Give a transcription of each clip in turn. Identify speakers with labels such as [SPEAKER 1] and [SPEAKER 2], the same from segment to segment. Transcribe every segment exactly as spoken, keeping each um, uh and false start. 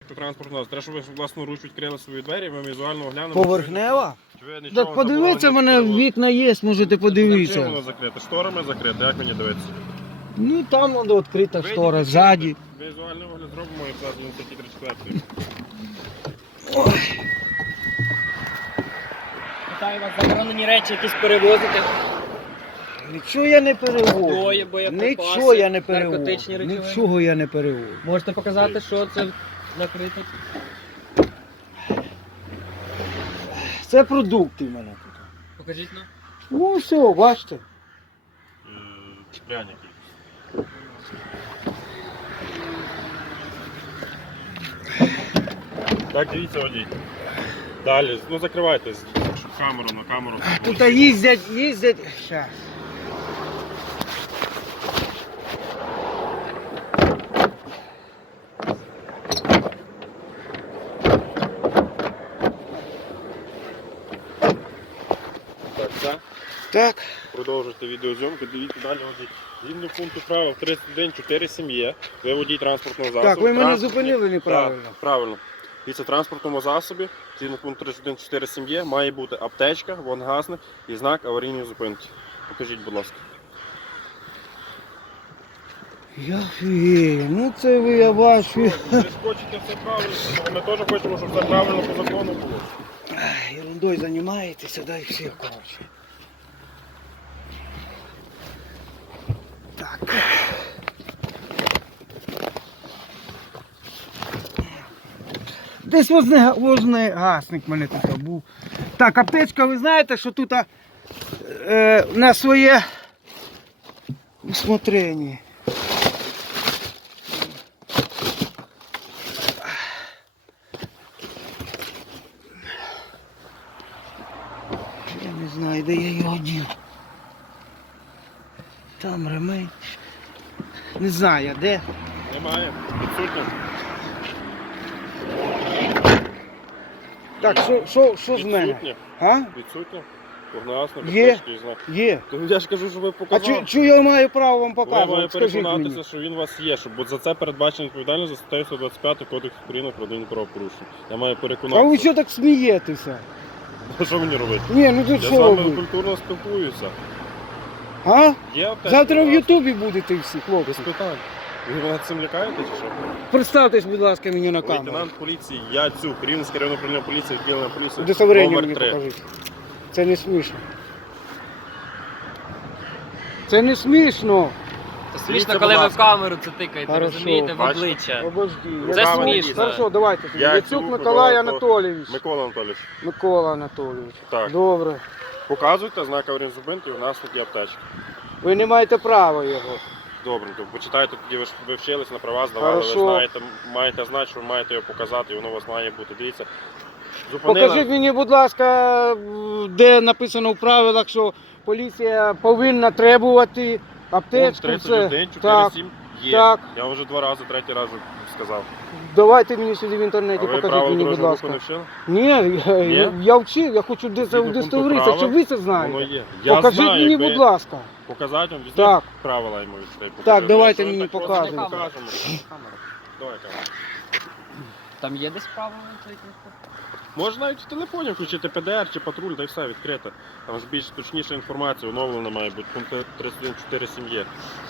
[SPEAKER 1] транспортного засобу. Треба, щоб ви власноруч відкрили свої двері, ми візуально оглянемо.
[SPEAKER 2] Поверхнева?
[SPEAKER 1] Чи ви нічого
[SPEAKER 2] Так подивіться,
[SPEAKER 1] забороненого
[SPEAKER 2] мене
[SPEAKER 1] не
[SPEAKER 2] вікна є, можете
[SPEAKER 1] Чим
[SPEAKER 2] подивитися.
[SPEAKER 1] воно закрите? Шторами закрите, як мені дивитися?
[SPEAKER 2] Ну там воно відкрита
[SPEAKER 1] Вийдіть,
[SPEAKER 2] штора,
[SPEAKER 1] відкрийте.
[SPEAKER 2] ззаді.
[SPEAKER 1] Візуальний огляд зробимо і зараз на статті тридцять четвертої.
[SPEAKER 3] Питаю вас, заборонені речі якісь перевозити.
[SPEAKER 2] Нічого я не
[SPEAKER 3] Зброї,
[SPEAKER 2] перевожу.
[SPEAKER 3] боєприпаси,
[SPEAKER 2] Нічого я не перевожу.
[SPEAKER 3] наркотичні речовини.
[SPEAKER 2] Нічого я не перевожу.
[SPEAKER 3] Можете показати, що це накрито?
[SPEAKER 2] Це продукти в мене тут.
[SPEAKER 3] Покажіть нам.
[SPEAKER 2] Ну все, бачите.
[SPEAKER 1] Е, Пряники. Так, дивіться, водій. Далі, ну закривайте, щоб камеру на камеру.
[SPEAKER 2] Тут їздять, їздять. Щас.
[SPEAKER 1] Так, так.
[SPEAKER 2] Так.
[SPEAKER 1] Продовжуйте відеозйомку, дивіться далі водій. Згідно пункту правил тридцять один чотири сім є, ви водій транспортного засобу.
[SPEAKER 2] Так, ви мене
[SPEAKER 1] Транспортні-
[SPEAKER 2] зупинили неправильно.
[SPEAKER 1] Так, правильно. Дивіться, в транспортному засобі, згідно пункту тридцять один чотири сім є, має бути аптечка, вогнегасник і знак аварійної зупинки. Покажіть, будь ласка.
[SPEAKER 2] Я фігею, ну це ви, я бачу.
[SPEAKER 1] Ви ж хочете все правильно, ми теж хочемо, щоб все правильно по закону було.
[SPEAKER 2] Ай, ерундой займаєтеся, да і все, коротше. Так. Десь возне, возне гасник в мене тут був. Так, аптечка, ви знаєте, що тут е, на своє усмотрення. Я не знаю, де я його дів. Там ремень. Не знаю, де.
[SPEAKER 1] Немає. Відсутньо.
[SPEAKER 2] Так, що, що, що з мене?
[SPEAKER 1] Відсутнє.
[SPEAKER 2] А?
[SPEAKER 1] Відсутньо. Вогнегасник,
[SPEAKER 2] Є.
[SPEAKER 1] аптечки і знак.
[SPEAKER 2] Є.
[SPEAKER 1] То я ж кажу, що ви
[SPEAKER 2] А
[SPEAKER 1] показали.
[SPEAKER 2] чи, чи я маю право вам
[SPEAKER 1] Ви
[SPEAKER 2] показувати?
[SPEAKER 1] маєте
[SPEAKER 2] Скажіть
[SPEAKER 1] переконатися,
[SPEAKER 2] мені.
[SPEAKER 1] що він у вас є, щоб за це передбачена відповідальність за статтею сто двадцять п'ять Кодексу України про адмінправопорушення. Я маю
[SPEAKER 2] А ви
[SPEAKER 1] переконатися.
[SPEAKER 2] що так смієтеся?
[SPEAKER 1] Що мені робити?
[SPEAKER 2] Ні, ну тут
[SPEAKER 1] Я з
[SPEAKER 2] що
[SPEAKER 1] вами
[SPEAKER 2] робити?
[SPEAKER 1] культурно спілкуюся.
[SPEAKER 2] А?
[SPEAKER 1] Є аптечка?
[SPEAKER 2] Завтра в
[SPEAKER 1] у вас?
[SPEAKER 2] Ютубі будете всі,
[SPEAKER 1] Без
[SPEAKER 2] хлопці.
[SPEAKER 1] питань. Ви мене цим лякаєте чи що?
[SPEAKER 2] Представтесь, будь ласка, мені на камеру.
[SPEAKER 1] Лейтенант поліції Яцюк, Рівненське районне управління поліції, відділення поліції.
[SPEAKER 2] Удостоверення
[SPEAKER 1] номер
[SPEAKER 2] мені
[SPEAKER 1] три.
[SPEAKER 2] покажіть. Це не смішно. Це не смішно.
[SPEAKER 3] Це
[SPEAKER 1] Дивіться,
[SPEAKER 3] смішно, коли
[SPEAKER 1] будь
[SPEAKER 3] ви в
[SPEAKER 1] ласка.
[SPEAKER 3] камеру це тикаєте,
[SPEAKER 2] Хорошо.
[SPEAKER 3] розумієте, в
[SPEAKER 1] Бачите?
[SPEAKER 3] обличчя.
[SPEAKER 2] Обожди.
[SPEAKER 3] Це
[SPEAKER 2] Я-
[SPEAKER 3] смішно.
[SPEAKER 2] Хорошо, давайте. тоді.
[SPEAKER 1] Я
[SPEAKER 2] Яцюк
[SPEAKER 1] Яцюк
[SPEAKER 2] Миколай
[SPEAKER 1] Микола
[SPEAKER 2] Анатолійович.
[SPEAKER 1] Микола Анатолійович.
[SPEAKER 2] Микола Анатолійович.
[SPEAKER 1] Так.
[SPEAKER 2] Добре.
[SPEAKER 1] Показуйте знак аварійної зупинки, у нас тут є аптечка.
[SPEAKER 2] Ви не маєте права його.
[SPEAKER 1] Добренько, почитайте, тоді ви ж ви вчились на права, здавали,
[SPEAKER 2] Хорошо.
[SPEAKER 1] ви знаєте, маєте знати, що ви маєте його показати, і воно у вас має бути. Дивіться. Зупинила.
[SPEAKER 2] Покажіть мені, будь ласка, де написано в правилах, що поліція повинна требувати
[SPEAKER 1] Пункт
[SPEAKER 2] аптечку.
[SPEAKER 1] тридцять
[SPEAKER 2] Все.
[SPEAKER 1] один чотири
[SPEAKER 2] Так,
[SPEAKER 1] сім є.
[SPEAKER 2] так.
[SPEAKER 1] Я вже два рази, третій раз вже сказав.
[SPEAKER 2] давайте мені сюди в
[SPEAKER 1] А
[SPEAKER 2] інтернеті,
[SPEAKER 1] ви
[SPEAKER 2] покажіть
[SPEAKER 1] правила
[SPEAKER 2] мені, будь
[SPEAKER 1] дорожнього руху
[SPEAKER 2] ласка.
[SPEAKER 1] не вчили?
[SPEAKER 2] Ні, я,
[SPEAKER 1] Ні?
[SPEAKER 2] я вчив, я хочу де це
[SPEAKER 1] Згідно пункту
[SPEAKER 2] удостоверитися,
[SPEAKER 1] правил,
[SPEAKER 2] щоб ви це
[SPEAKER 1] Воно
[SPEAKER 2] знаєте.
[SPEAKER 1] є. Я
[SPEAKER 2] Покажіть
[SPEAKER 1] знаю,
[SPEAKER 2] мені,
[SPEAKER 1] якби
[SPEAKER 2] будь ласка.
[SPEAKER 1] показати вам, візьміть
[SPEAKER 2] Так.
[SPEAKER 1] правила йому відчитаю.
[SPEAKER 2] Так, давайте
[SPEAKER 1] Якщо
[SPEAKER 2] мені
[SPEAKER 1] так просто
[SPEAKER 2] показуйте.
[SPEAKER 1] не покажемо. Давай, камеру.
[SPEAKER 3] Там є десь право?
[SPEAKER 1] Можна навіть в телефоні включити пе де ер чи патруль, та й все відкрите. Там ж більш точніша інформація, оновлена має бути. Пункт тридцять один чотири сім є.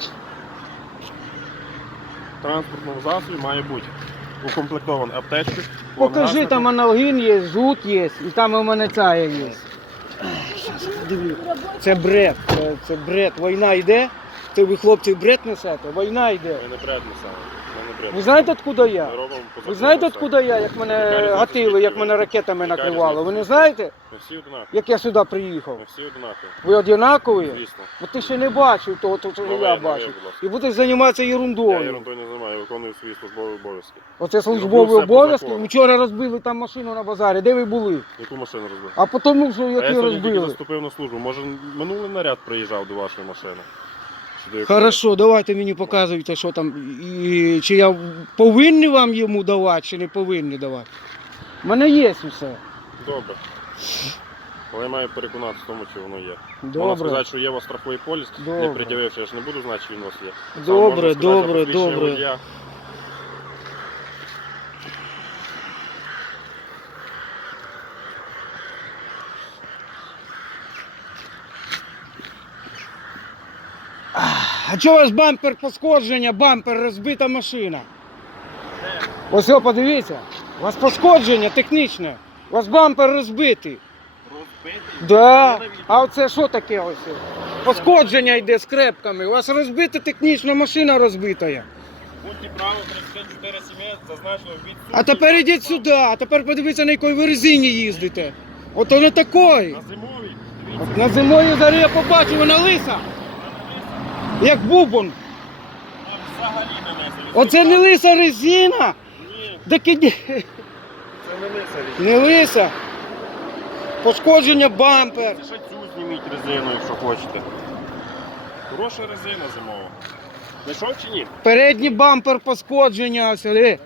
[SPEAKER 1] В транспортному засобі має бути укомплектований аптечкою.
[SPEAKER 2] Покажи, там аналогін є, жут є, і там у мене ця є. Щас я подивлюсь. Це бред, це, це бред. Війна йде, це ви, хлопці, бред несете, війна йде.
[SPEAKER 1] Ми не бред несемо. Ми не бред.
[SPEAKER 2] Ви знаєте, откуда я?
[SPEAKER 1] Ми робимо по
[SPEAKER 2] Ви
[SPEAKER 1] закону
[SPEAKER 2] знаєте,
[SPEAKER 1] все.
[SPEAKER 2] откуда я, як
[SPEAKER 1] Яка
[SPEAKER 2] мене
[SPEAKER 1] різниця,
[SPEAKER 2] гатили, як
[SPEAKER 1] скільки
[SPEAKER 2] мене
[SPEAKER 1] ви?
[SPEAKER 2] ракетами
[SPEAKER 1] Яка
[SPEAKER 2] накривало?
[SPEAKER 1] різниця?
[SPEAKER 2] Ви не знаєте,
[SPEAKER 1] Ми всі однакові.
[SPEAKER 2] як я сюди приїхав?
[SPEAKER 1] Ми всі однакові.
[SPEAKER 2] Ви однакові?
[SPEAKER 1] Звісно.
[SPEAKER 2] Бо ти ще не бачив того, того, що
[SPEAKER 1] Ну, ви,
[SPEAKER 2] я
[SPEAKER 1] ну,
[SPEAKER 2] бачив.
[SPEAKER 1] ви, будь ласка.
[SPEAKER 2] І будеш займатися
[SPEAKER 1] Я
[SPEAKER 2] ерундою.
[SPEAKER 1] ерундою не займаю, я виконую свої службові обов'язки.
[SPEAKER 2] Оце
[SPEAKER 1] Роблю
[SPEAKER 2] службові
[SPEAKER 1] все по
[SPEAKER 2] обов'язки.
[SPEAKER 1] закону.
[SPEAKER 2] Вчора розбили там машину на базарі. Де ви були?
[SPEAKER 1] Яку машину розбив?
[SPEAKER 2] А потім, що
[SPEAKER 1] А я
[SPEAKER 2] які
[SPEAKER 1] сьогодні тільки
[SPEAKER 2] розбили?
[SPEAKER 1] заступив на службу. Може минулий наряд приїжджав до вашої машини? Чи до якої?
[SPEAKER 2] Хорошо, давайте мені показуйте, що там. І, чи я повинний вам йому давати, чи не повинний давати. У мене є все.
[SPEAKER 1] Добре. Але я маю переконатися в тому, чи воно є. Можна
[SPEAKER 2] Добре.
[SPEAKER 1] сказати, що є у вас страховий поліс,
[SPEAKER 2] Добре.
[SPEAKER 1] не пред'явивши, я ж не буду знати, чи він у вас є. Так само
[SPEAKER 2] Добре,
[SPEAKER 1] можна сказати,
[SPEAKER 2] добре,
[SPEAKER 1] за посвідчення
[SPEAKER 2] добре.
[SPEAKER 1] водія.
[SPEAKER 2] А чого у вас бампер пошкодження, бампер розбита машина? Ось о, подивіться. У вас пошкодження технічне. У вас бампер розбитий.
[SPEAKER 1] Розбитий?
[SPEAKER 2] Да. А оце що таке ось? Пошкодження йде з крепками. У вас розбита технічна машина розбита.
[SPEAKER 1] Будьте право, тридцять чотири сім'я зазначено від
[SPEAKER 2] А тепер ідіть сюди, а тепер подивіться, на якій ви резині їздите. Ото на такої.
[SPEAKER 1] На зимовій.
[SPEAKER 2] От на зимою зараз я побачу, вона лиса. Як бубон.
[SPEAKER 1] Там взагалі не лиса.
[SPEAKER 2] Оце не лиса резина.
[SPEAKER 1] Ні,
[SPEAKER 2] Так іди.
[SPEAKER 1] це не лиса річ.
[SPEAKER 2] Не лиса. Пошкодження бампер.
[SPEAKER 1] Ще цю зніміть резину, якщо хочете. Хороша резина зимова. Знайшов чи ні?
[SPEAKER 2] Передній бампер пошкодження. Ось, диви.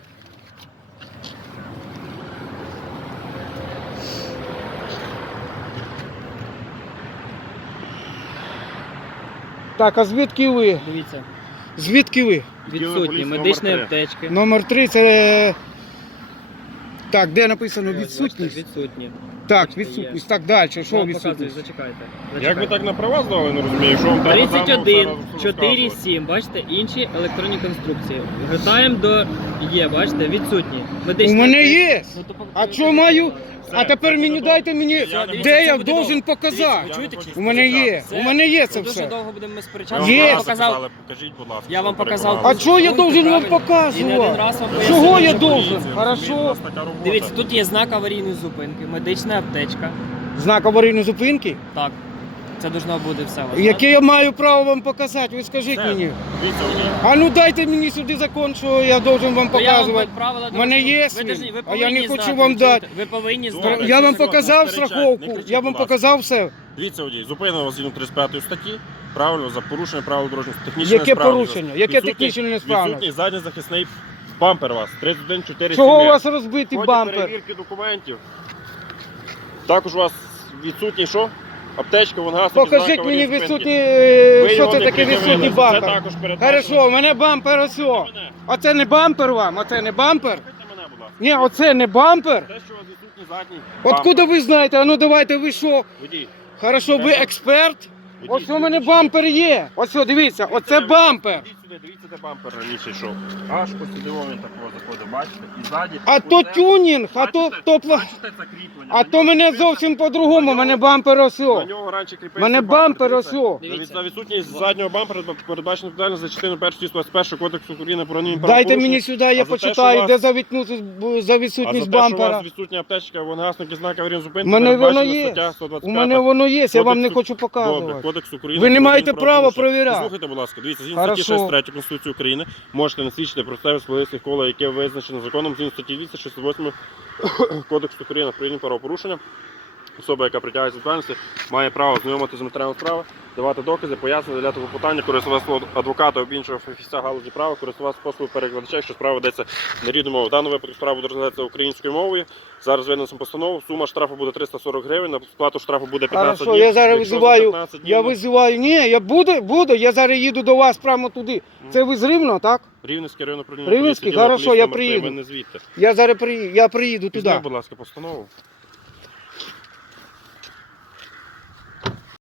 [SPEAKER 2] Так, а звідки ви?
[SPEAKER 3] Дивіться,
[SPEAKER 2] Звідки ви?
[SPEAKER 3] відсутні
[SPEAKER 1] поліція
[SPEAKER 3] медичні
[SPEAKER 1] номер три.
[SPEAKER 3] аптечки.
[SPEAKER 2] Номер три це. Так, де написано
[SPEAKER 3] Ось, бачите,
[SPEAKER 2] відсутність?
[SPEAKER 3] Відсутні.
[SPEAKER 2] Так,
[SPEAKER 3] бачите,
[SPEAKER 2] відсутність. Так, далі. Що
[SPEAKER 3] Вам показую,
[SPEAKER 2] відсутність?
[SPEAKER 3] зачекайте.
[SPEAKER 1] Як ви
[SPEAKER 3] зачекайте.
[SPEAKER 1] так на права здали, не розумію, що вам треба
[SPEAKER 3] тридцять один,
[SPEAKER 1] заново все
[SPEAKER 3] чотири,
[SPEAKER 1] розказувати?
[SPEAKER 3] сім, бачите, інші електронні конструкції. Гортаємо до є, бачите, відсутні.
[SPEAKER 2] У
[SPEAKER 3] Медичні
[SPEAKER 2] мене
[SPEAKER 3] аптечки.
[SPEAKER 2] є.
[SPEAKER 3] Ну, то пок-
[SPEAKER 2] А що маю? А
[SPEAKER 1] Все,
[SPEAKER 2] тепер
[SPEAKER 1] це
[SPEAKER 2] мені
[SPEAKER 1] буде
[SPEAKER 2] дайте мені,
[SPEAKER 1] Я не
[SPEAKER 3] Дивіться,
[SPEAKER 2] де
[SPEAKER 3] це
[SPEAKER 2] я
[SPEAKER 3] буде
[SPEAKER 2] должен
[SPEAKER 3] довго.
[SPEAKER 2] показати.
[SPEAKER 3] Дивіться, чуєте, чи-
[SPEAKER 2] У мене є,
[SPEAKER 3] Це-
[SPEAKER 2] у мене є це
[SPEAKER 3] Дуже
[SPEAKER 2] все.
[SPEAKER 3] довго будемо
[SPEAKER 1] Ви
[SPEAKER 3] сперечатися.
[SPEAKER 2] Є.
[SPEAKER 3] Я
[SPEAKER 1] вам
[SPEAKER 3] вам показав.
[SPEAKER 1] показали, покажіть, будь ласка.
[SPEAKER 3] Я вам
[SPEAKER 1] що
[SPEAKER 3] показав.
[SPEAKER 2] А що я
[SPEAKER 3] Пункти,
[SPEAKER 2] должен вам
[SPEAKER 3] правильно.
[SPEAKER 2] показувати?
[SPEAKER 3] І не один раз вам
[SPEAKER 2] Чого
[SPEAKER 3] пояснили,
[SPEAKER 2] я
[SPEAKER 3] що
[SPEAKER 2] должен?
[SPEAKER 1] поліція,
[SPEAKER 2] Хорошо.
[SPEAKER 1] розумієте, у нас така робота.
[SPEAKER 3] Дивіться, тут є знак аварійної зупинки, медична аптечка.
[SPEAKER 2] Знак аварійної зупинки?
[SPEAKER 3] Так, це должно бути все. у вас,
[SPEAKER 2] Яке я маю право вам показати? Ви скажіть
[SPEAKER 1] Все.
[SPEAKER 2] мені.
[SPEAKER 1] Дивіться, Олег.
[SPEAKER 2] А ну дайте мені сюди закон, що я должен вам
[SPEAKER 3] То я вам
[SPEAKER 2] показувати.
[SPEAKER 3] правила
[SPEAKER 2] В мене
[SPEAKER 3] дорожнього-
[SPEAKER 2] є
[SPEAKER 3] ви
[SPEAKER 2] свій,
[SPEAKER 3] должні- ви
[SPEAKER 2] а я не
[SPEAKER 3] повинні
[SPEAKER 2] хочу
[SPEAKER 3] знати,
[SPEAKER 2] вам
[SPEAKER 3] ви чуєте?
[SPEAKER 2] дати.
[SPEAKER 3] Ви повинні
[SPEAKER 1] Добре,
[SPEAKER 3] знати.
[SPEAKER 2] Я вам
[SPEAKER 1] секунду,
[SPEAKER 2] показав
[SPEAKER 1] не кричать,
[SPEAKER 2] страховку,
[SPEAKER 1] не кричіть,
[SPEAKER 2] я вам
[SPEAKER 1] будь ласка.
[SPEAKER 2] показав все.
[SPEAKER 1] Дивіться, водій, зупинили вас згідно тридцять п'ятої статті, правильно, за порушення правил дорожнього технічної
[SPEAKER 2] Яке
[SPEAKER 1] несправності.
[SPEAKER 2] порушення? Яке
[SPEAKER 1] Відсутній-
[SPEAKER 2] технічне несправності?
[SPEAKER 1] Відсутній задній захисний бампер у вас, тридцять один чотири
[SPEAKER 2] Чого у
[SPEAKER 1] сім.
[SPEAKER 2] вас розбитий
[SPEAKER 1] В ході
[SPEAKER 2] бампер?
[SPEAKER 1] перевірки документів. Також у вас відсутній що? Аптечка, вон гасить.
[SPEAKER 2] Покажіть мені відсутній, е, що це таке відсутній
[SPEAKER 1] Це
[SPEAKER 2] бампер.
[SPEAKER 1] також передбачено.
[SPEAKER 2] Хорошо, у мене бампер ось. о.
[SPEAKER 1] Мене.
[SPEAKER 2] А це не бампер вам? А це не бампер?
[SPEAKER 1] Слухайте мене, будь ласка.
[SPEAKER 2] Ні, оце не бампер.
[SPEAKER 1] Те, що у вас відсутній задній
[SPEAKER 2] Откуда ви знаєте? А ну давайте ви що?
[SPEAKER 1] Водій.
[SPEAKER 2] Хорошо, ви експерт?
[SPEAKER 1] водій,
[SPEAKER 2] Ось у мене
[SPEAKER 1] водій.
[SPEAKER 2] бампер є. Ось, о, дивіться, оце бампер.
[SPEAKER 1] Ідіть сюди, дивіться, де бампер раніше йшов. Аж по сюди він такого заходить, бачите? І ззаді.
[SPEAKER 2] А то
[SPEAKER 1] оце-
[SPEAKER 2] тюнінг, а то
[SPEAKER 1] Бачите?
[SPEAKER 2] то пла-
[SPEAKER 1] Бачите це кріплення?
[SPEAKER 2] А
[SPEAKER 1] На
[SPEAKER 2] то
[SPEAKER 1] нього
[SPEAKER 2] мене
[SPEAKER 1] кріпиться-
[SPEAKER 2] зовсім по-другому,
[SPEAKER 1] на
[SPEAKER 2] мене
[SPEAKER 1] нього-
[SPEAKER 2] бампер ось.
[SPEAKER 1] На
[SPEAKER 2] о.
[SPEAKER 1] нього раніше кріпився
[SPEAKER 2] Мене бампер ось. о.
[SPEAKER 3] Дивіться.
[SPEAKER 1] За відсутність заднього бампера передбачено відповідальність за частину першої двадцять першого кодексу України про
[SPEAKER 2] Дайте
[SPEAKER 1] адмінправопорушення.
[SPEAKER 2] мені сюди,
[SPEAKER 1] А
[SPEAKER 2] я
[SPEAKER 1] за те,
[SPEAKER 2] почитаю,
[SPEAKER 1] що
[SPEAKER 2] де
[SPEAKER 1] вас-
[SPEAKER 2] за відсутність, за
[SPEAKER 1] А за
[SPEAKER 2] відсутність
[SPEAKER 1] те, що у
[SPEAKER 2] бампера.
[SPEAKER 1] вас відсутня аптечка, вогнегасник і знак аварійної зупинки,
[SPEAKER 2] У мене воно
[SPEAKER 1] передбачена
[SPEAKER 2] є.
[SPEAKER 1] стаття сто двадцять
[SPEAKER 2] У
[SPEAKER 1] п'ять.
[SPEAKER 2] мене воно є, я вам не
[SPEAKER 1] Кодексу-
[SPEAKER 2] хочу
[SPEAKER 1] Добре,
[SPEAKER 2] показувати.
[SPEAKER 1] Кодекс України.
[SPEAKER 2] Ви не
[SPEAKER 1] про
[SPEAKER 2] маєте права
[SPEAKER 1] адмінправопорушення.
[SPEAKER 2] перевіряти.
[SPEAKER 1] Послухайте, будь ласка, дивіться, згідно
[SPEAKER 2] Хорошо.
[SPEAKER 1] статті шістдесят три Конституції України можете насвідчити про себе своїх кола, яке визначено законом згідно статті двісті шістдесят восьмої Кодексу України про адмінні правопорушення. Особа, яка притягається до відповідальності, має право знайомитися з матеріалом справи, давати докази, пояснення, давати клопотання, користуватися адвоката або іншого фахівця галузі права, користуватися послугою перекладача, якщо справа ведеться на рідну мову. В даному випадку справа буде розглядатися українською мовою. Зараз винесемо постанову. Сума штрафу буде триста сорок гривень, на сплату штрафу буде п'ятнадцять
[SPEAKER 2] Хорошо,
[SPEAKER 1] днів.
[SPEAKER 2] я зараз
[SPEAKER 1] Якщо за
[SPEAKER 2] визиваю,
[SPEAKER 1] п'ятнадцять днів
[SPEAKER 2] я
[SPEAKER 1] на-
[SPEAKER 2] визиваю, ні, я буду, буду, я зараз їду до вас прямо туди. Це ви з Рівного, так?
[SPEAKER 1] Рівненський районний управління
[SPEAKER 2] Рівненський,
[SPEAKER 1] поліції, відділ
[SPEAKER 2] хорошо,
[SPEAKER 1] поліції
[SPEAKER 2] я
[SPEAKER 1] номер три,
[SPEAKER 2] приїду.
[SPEAKER 1] ми не звідти.
[SPEAKER 2] Я зараз приїду, я приїду туди.
[SPEAKER 1] Візьми, будь ласка, постанову.